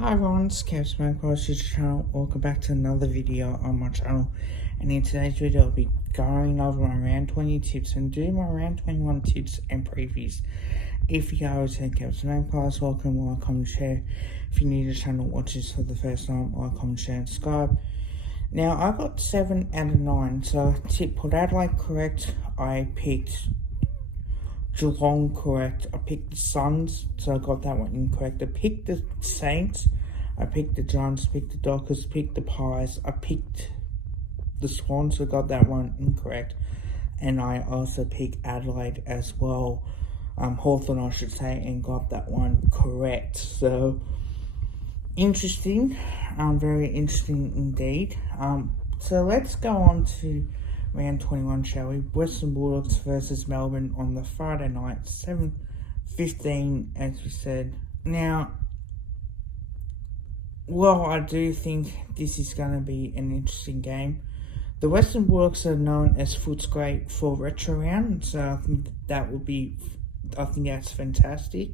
Hi everyone, it's Kev Smoke YouTube channel. Welcome back to another video on my channel. And in today's video, I'll be going over my round 20 tips and doing my round 21 tips and previews. If you are returning Kev Smoke, please welcome, like, comment, share. If you're new to the channel, watch this for the first time, like, comment, share, and subscribe. Now, I got 7 out of 9. So, tip Port Adelaide correct. I picked Geelong correct. I picked the Suns, so I got that one incorrect. I picked the Saints. I picked the Giants, picked the Dockers, picked the Pies. I picked the Swans, so I got that one incorrect. And I also picked Adelaide as well. Hawthorn, I should say, and got that one correct. So, interesting. Very interesting indeed. So let's go on to round 21, shall we? Western Bulldogs versus Melbourne on the Friday night, 7:15, as we said. Now, well, I do think this is going to be an interesting game. The Western Bulldogs are known as Footscray for retro round, so I think that would be, I think that's fantastic.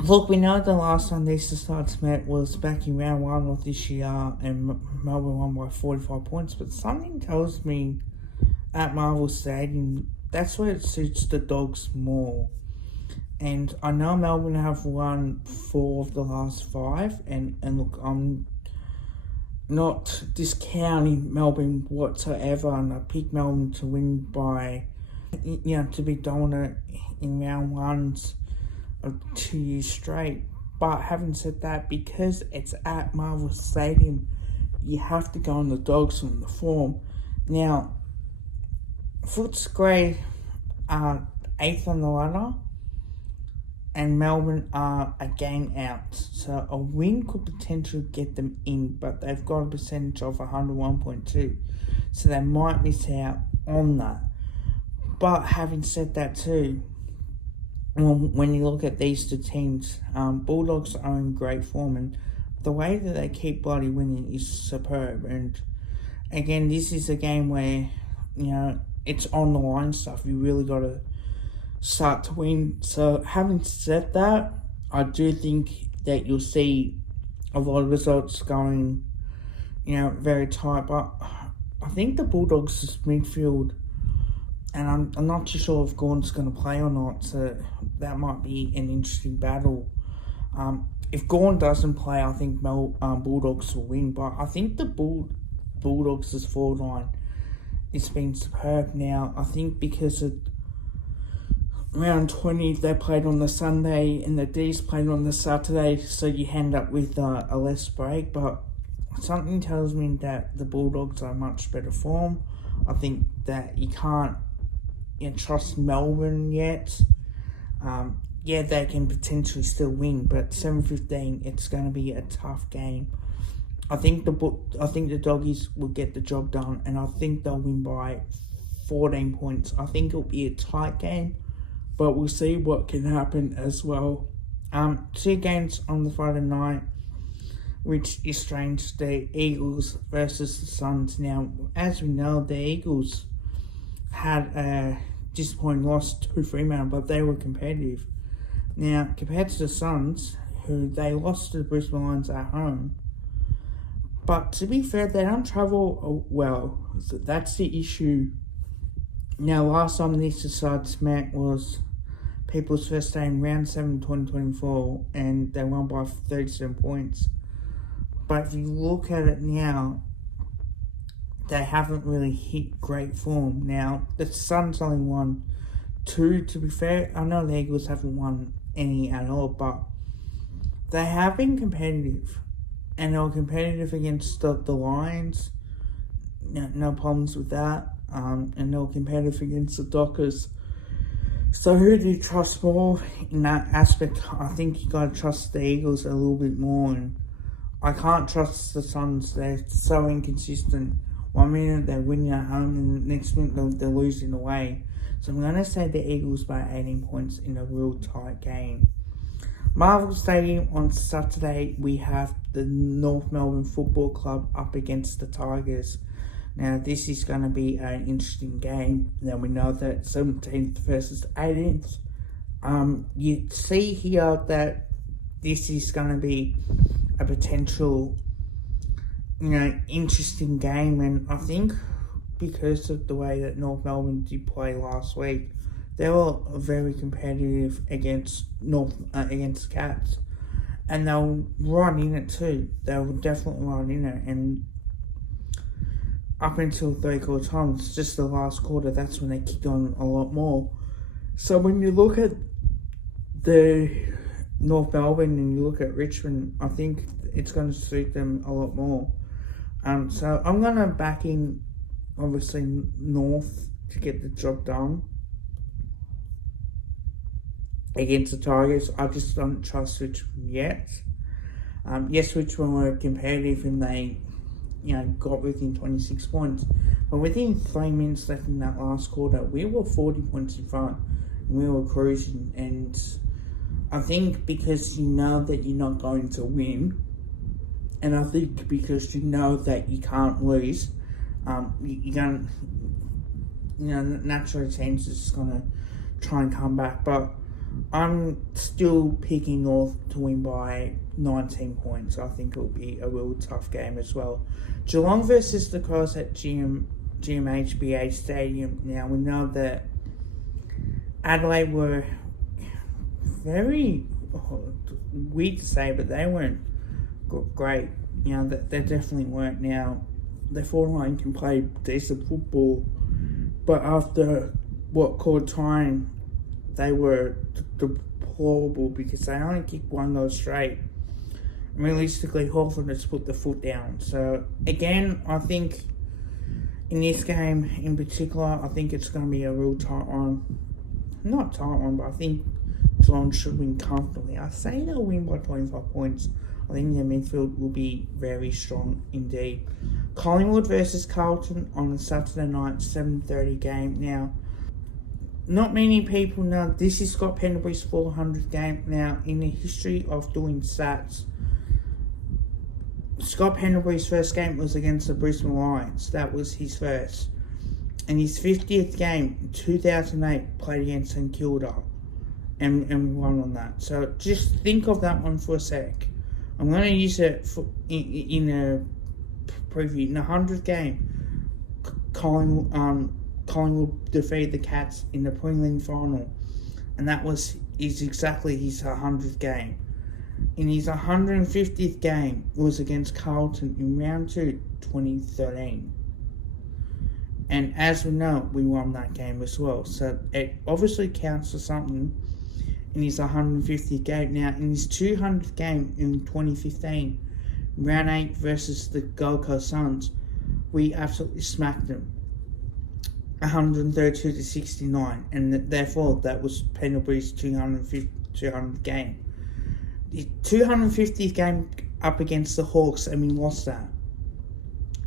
Look, we know the last time these two sides met was back in round 1 of this year, and Melbourne won by 45 points, but something tells me at Marvel Stadium, that's where it suits the Dogs more. And I know Melbourne have won 4 of the last 5, and look, I'm not discounting Melbourne whatsoever, and I picked Melbourne to win by, to be dominant in round 1s of 2 years straight. But having said that, because it's at Marvel Stadium, you have to go on the Dogs from the form. Now, Footscray are 8th on the ladder, and Melbourne are a game out. So a win could potentially get them in, but they've got a percentage of 101.2. So they might miss out on that. But having said that too, when you look at these two teams, Bulldogs are in great form, and the way that they keep bloody winning is superb. And again, this is a game where, it's on the line stuff. You really got to start to win. So having said that, I do think that you'll see a lot of results going, very tight. But I think the Bulldogs' midfield, and I'm not too sure if Gordon's going to play or not, so that might be an interesting battle. If Gordon doesn't play, I think Bulldogs will win, but I think the Bulldogs' forward line has been superb now. I think because of round 20, they played on the Sunday, and the D's played on the Saturday, so you end up with a less break, but something tells me that the Bulldogs are much better form. I think that you can't trust Melbourne yet. They can potentially still win, but 7:15, it's going to be a tough game. I think the Doggies will get the job done, and I think they'll win by 14 points. I think it'll be a tight game, but we'll see what can happen as well. 2 games on the Friday night, which is strange. The Eagles versus the Suns. Now, as we know, the Eagles had a disappointing loss to Fremantle, but they were competitive. Now, compared to the Suns, who they lost to the Brisbane Lions at home, but to be fair, they don't travel well. So that's the issue. Now, last time these two sides met was People's First Day in round 7, 2024, and they won by 37 points. But if you look at it now, they haven't really hit great form. Now, the Suns only won 2, to be fair. I know the Eagles haven't won any at all, but they have been competitive. And they were competitive against the Lions. No problems with that. And they were competitive against the Dockers. So who do you trust more in that aspect? I think you got to trust the Eagles a little bit more. And I can't trust the Suns. They're so inconsistent. 1 minute they're winning at home, and the next minute they're losing away. So I'm going to say the Eagles by 18 points in a real tight game. Marvel Stadium on Saturday, we have the North Melbourne Football Club up against the Tigers. Now, this is going to be an interesting game. Now, we know that 17th versus 18th. You see here that this is going to be a potential, interesting game. And I think because of the way that North Melbourne did play last week, they were very competitive against against the Cats, and they'll run in it too. They'll definitely run in it, and up until 3/4 time, it's just the last quarter. That's when they kicked on a lot more. So when you look at the North Melbourne and you look at Richmond, I think it's going to suit them a lot more. So I'm going to back in, obviously, North to get the job done against the Tigers. I just don't trust Richmond yet. Yes, Richmond were competitive and they, got within 26 points. But within 3 minutes left in that last quarter, we were 40 points in front. And we were cruising. And I think because you know that you're not going to win, and I think because you know that you can't lose, you're going to, naturally teams is going to try and come back. But I'm still picking North to win by 19 points. I think it'll be a real tough game as well. Geelong versus the Crows at GMHBA Stadium. Now, we know that Adelaide were very weird to say, but they weren't great. They definitely weren't. Now, the forward line can play decent football, but after what called time, they were deplorable because they only kicked 1 goal straight. Realistically, Hawthorn has put the foot down. So, again, I think in this game in particular, I think it's going to be a real tight one. Not tight one, but I think Geelong should win comfortably. I say they'll win by 25 points. I think their midfield will be very strong indeed. Collingwood versus Carlton on a Saturday night, 7:30 game. Now, not many people know this is Scott Pendlebury's 400th game. Now, in the history of doing stats, Scott Pendlebury's first game was against the Brisbane Lions. That was his first. And his 50th game, in 2008, played against St Kilda. And we won on that. So just think of that one for a sec. I'm going to use it in a preview. In the 100th game, Collingwood defeated the Cats in the prelim final. And that is exactly his 100th game. In his 150th game was against Carlton in round 2, 2013. And as we know, we won that game as well. So it obviously counts for something in his 150th game. Now, in his 200th game in 2015, round 8 versus the Gold Coast Suns, we absolutely smacked them. 132-69. And therefore, that was Pendlebury's 200th game. The 250th game up against the Hawks, and we lost that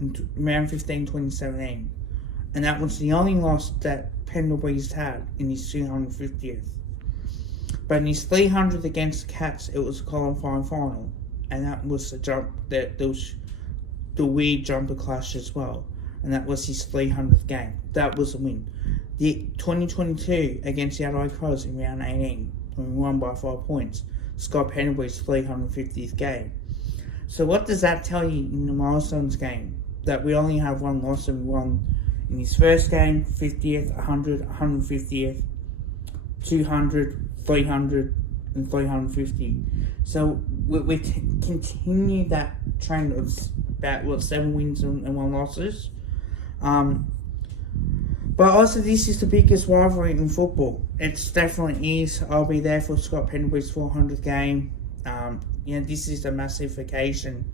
in round 15, 2017. And that was the only loss that Pendlebury's had in his 250th. But in his 300th against the Cats, it was a qualifying final. And that was the jump, there was the weird jumper clash as well. And that was his 300th game. That was a win. The 2022 against the Adelaide Crows in round 18, when we won by 5 points. Scott Pendlebury's 350th game. So what does that tell you in the Milestones game? That we only have one loss and we won in his first game, 50th, 100, 150th, 200, 300, and 350. So we continue that trend of about 7 wins and 1 losses. But also, this is the biggest rivalry in football. It definitely is. I'll be there for Scott Pendlebury's 400th game. This is a massive occasion.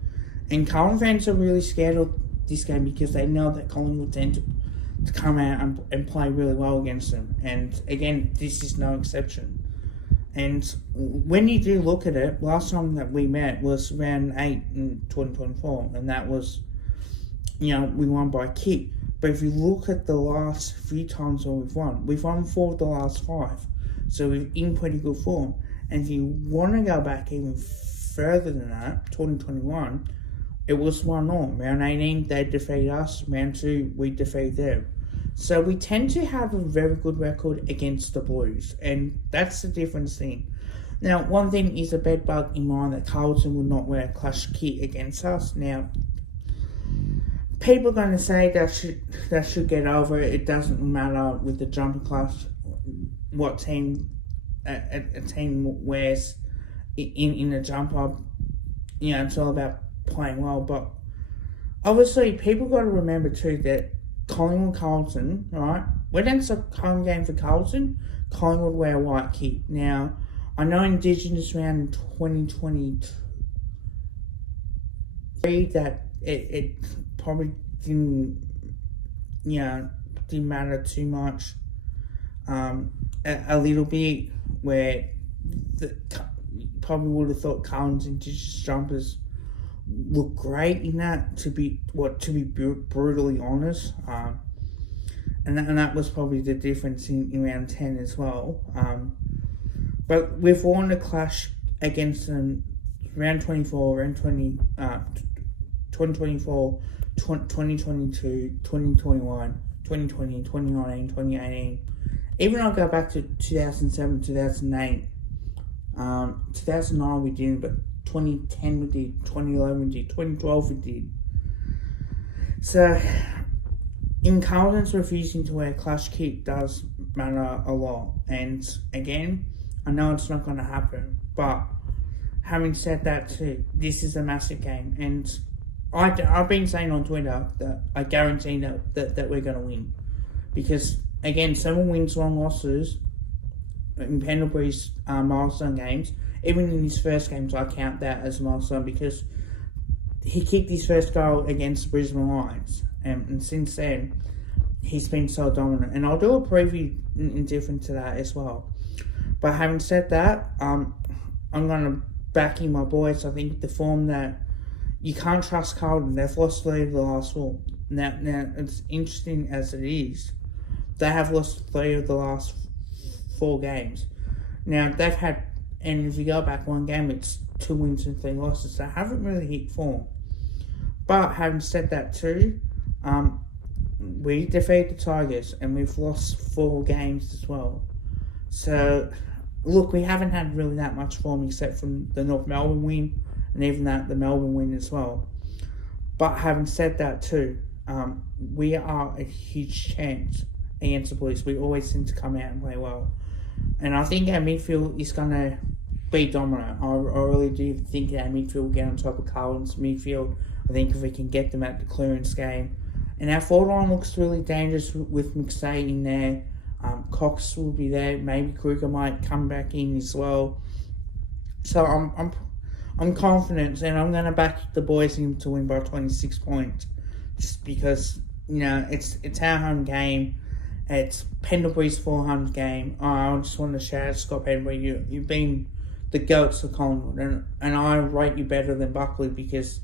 And Collingwood fans are really scared of this game because they know that Collingwood tend to come out and play really well against them. And again, this is no exception. And when you do look at it, last time that we met was round 8 in 2024. And that was, we won by a kick. But if you look at the last few times where we've won 4 of the last 5. So we're in pretty good form. And if you want to go back even further than that, 2021, it was 1-0. Round 18, they defeated us. Round 2, we defeated them. So we tend to have a very good record against the Blues. And that's the difference thing. Now, one thing is a bed bug in mind that Carlton will not wear a Clash kit against us. Now, people are going to say that should get over it. It doesn't matter with the Jumper Clash what team a team wears in a jumper. It's all about playing well. But obviously, people got to remember too that Collingwood Carlton, right? When it's a home game for Carlton, Collingwood wear a white kit. Now, I know Indigenous round in 2023 that it probably didn't matter too much. A little bit where probably would have thought Carlton's Indigenous jumpers look great in that, to be brutally honest. And that was probably the difference in round 10 as well. But we've won a Clash against them round 24, round 20, 2024, 2022, 2021, 2020, 2019, 2018. Even I'll go back to 2007, 2008. 2009 we didn't, but 2010 we did, 2011 we did, 2012 we did. So, in Carlton's refusing to wear a Clash kit does matter a lot. And again, I know it's not going to happen, but having said that too, this is a massive game, and I've been saying on Twitter that I guarantee that we're going to win, because again, 7 wins, 1 losses in Pendlebury's milestone games. Even in his first games, I count that as a milestone because he kicked his first goal against the Brisbane Lions, and since then he's been so dominant. And I'll do a preview indifferent to that as well. But having said that, I'm going to back in my boys. I think the form that you can't trust Carlton. They've lost 3 of the last 4. Now it's interesting as it is. They have lost 3 of the last 4 games. Now they've had, and if you go back 1 game, it's 2 wins and 3 losses. They haven't really hit form. But having said that too, we defeated the Tigers and we've lost 4 games as well. So, look, we haven't had really that much form except from the North Melbourne win and even the Melbourne win as well. But having said that too, we are a huge chance against the Blues. We always seem to come out and play well. And I think our midfield is going to be dominant. I really do think our midfield will get on top of Carlton's midfield. I think if we can get them at the clearance game. And our forward line looks really dangerous with McStay in there. Cox will be there. Maybe Kruger might come back in as well. So I'm confident, and I'm going to back the boys in to win by 26 points, just because it's our home game. It's Pendlebury's 400 game. I just want to shout out Scott Pendlebury. You've been the goats of Collingwood, and I rate you better than Buckley because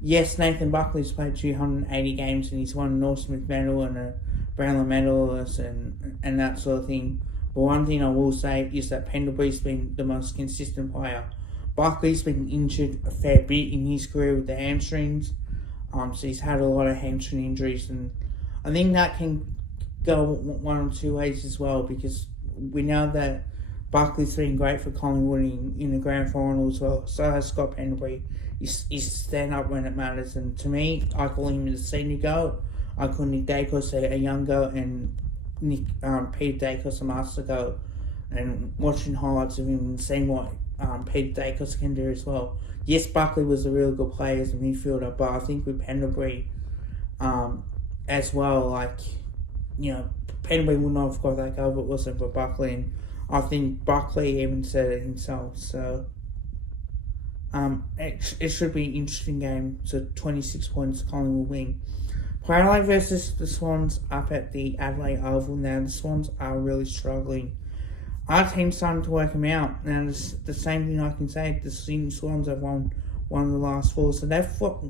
yes, Nathan Buckley's played 280 games and he's won a North Smith medal and a Brownlow medalist and that sort of thing. But one thing I will say is that Pendlebury's been the most consistent player. Buckley's been injured a fair bit in his career with the hamstrings. So he's had a lot of hamstring injuries, and I think that can go one or two ways as well, because we know that Buckley's been great for Collingwood in the grand final as well. So has Scott Pendlebury. He's stand up when it matters, and to me, I call him the senior goat. I call Nick Dacos a young goat, and Peter Dacos a master goat. And watching highlights of him and seeing what Peter Dacos can do as well. Yes, Buckley was a really good player as a midfielder, but I think with Pendlebury as well, Pendlebury would not have got that goal if it wasn't for Buckley, and I think Buckley even said it himself. So it should be an interesting game. So 26 points, Collingwood will win. Adelaide versus the Swans up at the Adelaide Oval. Now the Swans are really struggling. Our team's starting to work them out. Now the same thing I can say, the Sydney Swans have won of the last 4, so they've fought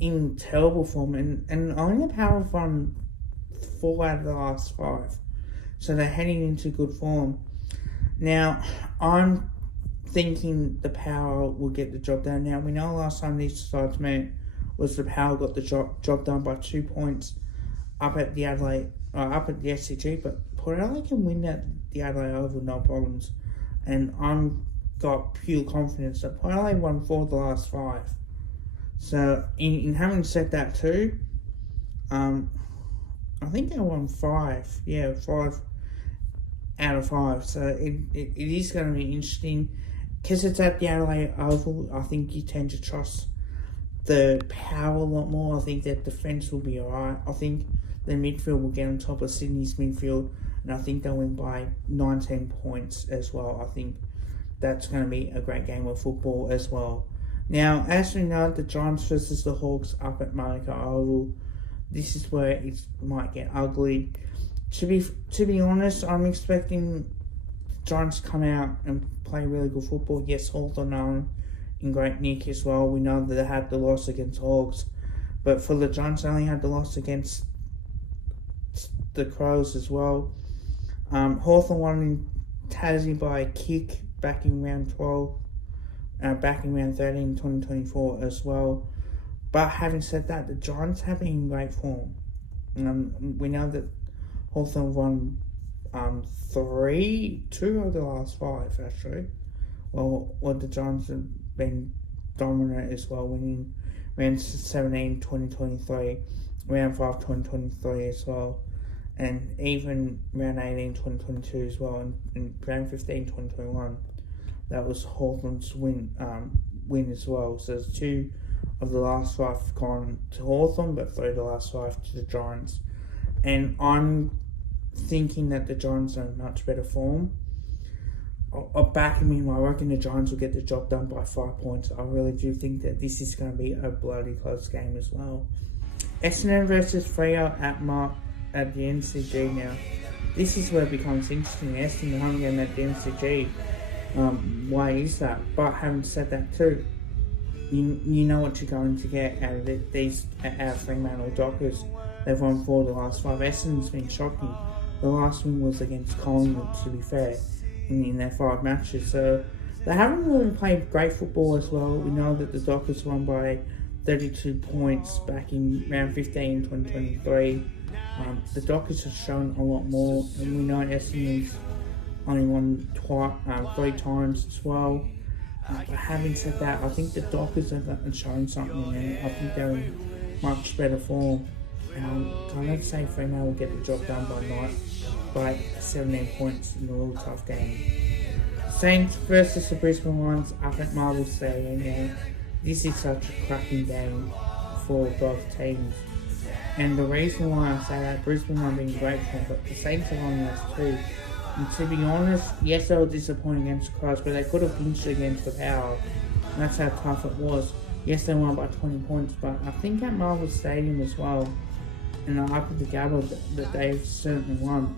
in terrible form, and only the Power have won 4 out of the last 5. So they're heading into good form. Now, I'm thinking the Power will get the job done. Now, we know last time these sides met was the Power got the job done by 2 points up at the SCG, but Port Adelaide can win at the Adelaide Oval, no problems. And I'm got pure confidence that Port Adelaide won 4 of the last 5. So, in having said that too, I think they won 5. Yeah, 5 out of 5. So, it is going to be interesting. Because it's at the Adelaide Oval, I think you tend to trust the power a lot more. I think that defence will be alright. I think the midfield will get on top of Sydney's midfield, and I think they'll win by 19 points as well. I think that's going to be a great game of football as well. Now, as we know, the Giants versus the Hawks up at Manuka Oval. This is where it might get ugly. To be honest, I'm expecting the Giants to come out and play really good football. Yes, Hawthorn are in great nick as well. We know that they had the loss against Hawks, but for the Giants, they only had the loss against the Crows as well. Hawthorn won in Tassie by a kick back in round 12, back in round 13 2024 as well. But having said that, the Giants have been in great form. We know that Hawthorn won 2 of the last 5 actually. Well, the Giants have been dominant as well, winning round 17 2023, round 5 2023 as well, and even round 18 2022 as well, and round 15 2021. That was Hawthorn's win as well. So there's 2 of the last 5 gone to Hawthorn, but 3 of the last 5 to the Giants. And I'm thinking that the Giants are in much better form. I'll back him in. I reckon the Giants will get the job done by 5 points. I really do think that this is going to be a bloody close game as well. Essendon versus Freo at the MCG now. This is where it becomes interesting. Essendon home game at the MCG. Why is that? But having said that too, you know what you're going to get out of these out of Fremantle Dockers. They've won 4 of the last 5. Essendon's been shocking. The last one was against Collingwood, to be fair, in their 5 matches. So they haven't really played great football as well. We know that the Dockers won by 32 points back in round 15 2023. The Dockers have shown a lot more, and we know Essendon's only won 3 times as well. But having said that, I think the Dockers have shown something, and I think they're in much better form. So let's say Fremantle will get the job done by 17 points in a real tough game. Saints versus the Brisbane Lions up at Marvel Stadium. Now, this is such a cracking game for both teams. And the reason why I say that, Brisbane are being great form, but the Saints are on us too. And to be honest, yes, they were disappointing against the Crows, but they could have pinched against the Power. And that's how tough it was. Yes, they won by 20 points, but I think at Marvel Stadium as well, and up at the Gabba, that they've certainly won.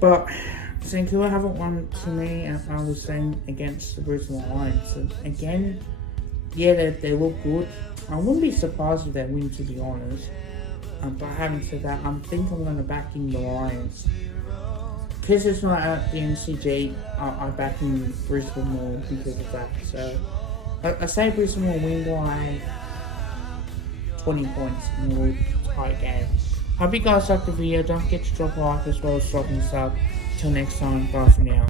But St Kilda haven't won to me at Marvel Stadium against the Brisbane Lions. So again, yeah, they look good. I wouldn't be surprised if they win, to be honest. But having said that, I think I'm going to back in the Lions. Because it's not at the MCG, I back in Brisbane more because of that. So I say Brisbane will win by 20 points in a real tight game. Hope you guys liked the video. Don't forget to drop a like as well as dropping a sub. Till next time, bye for now.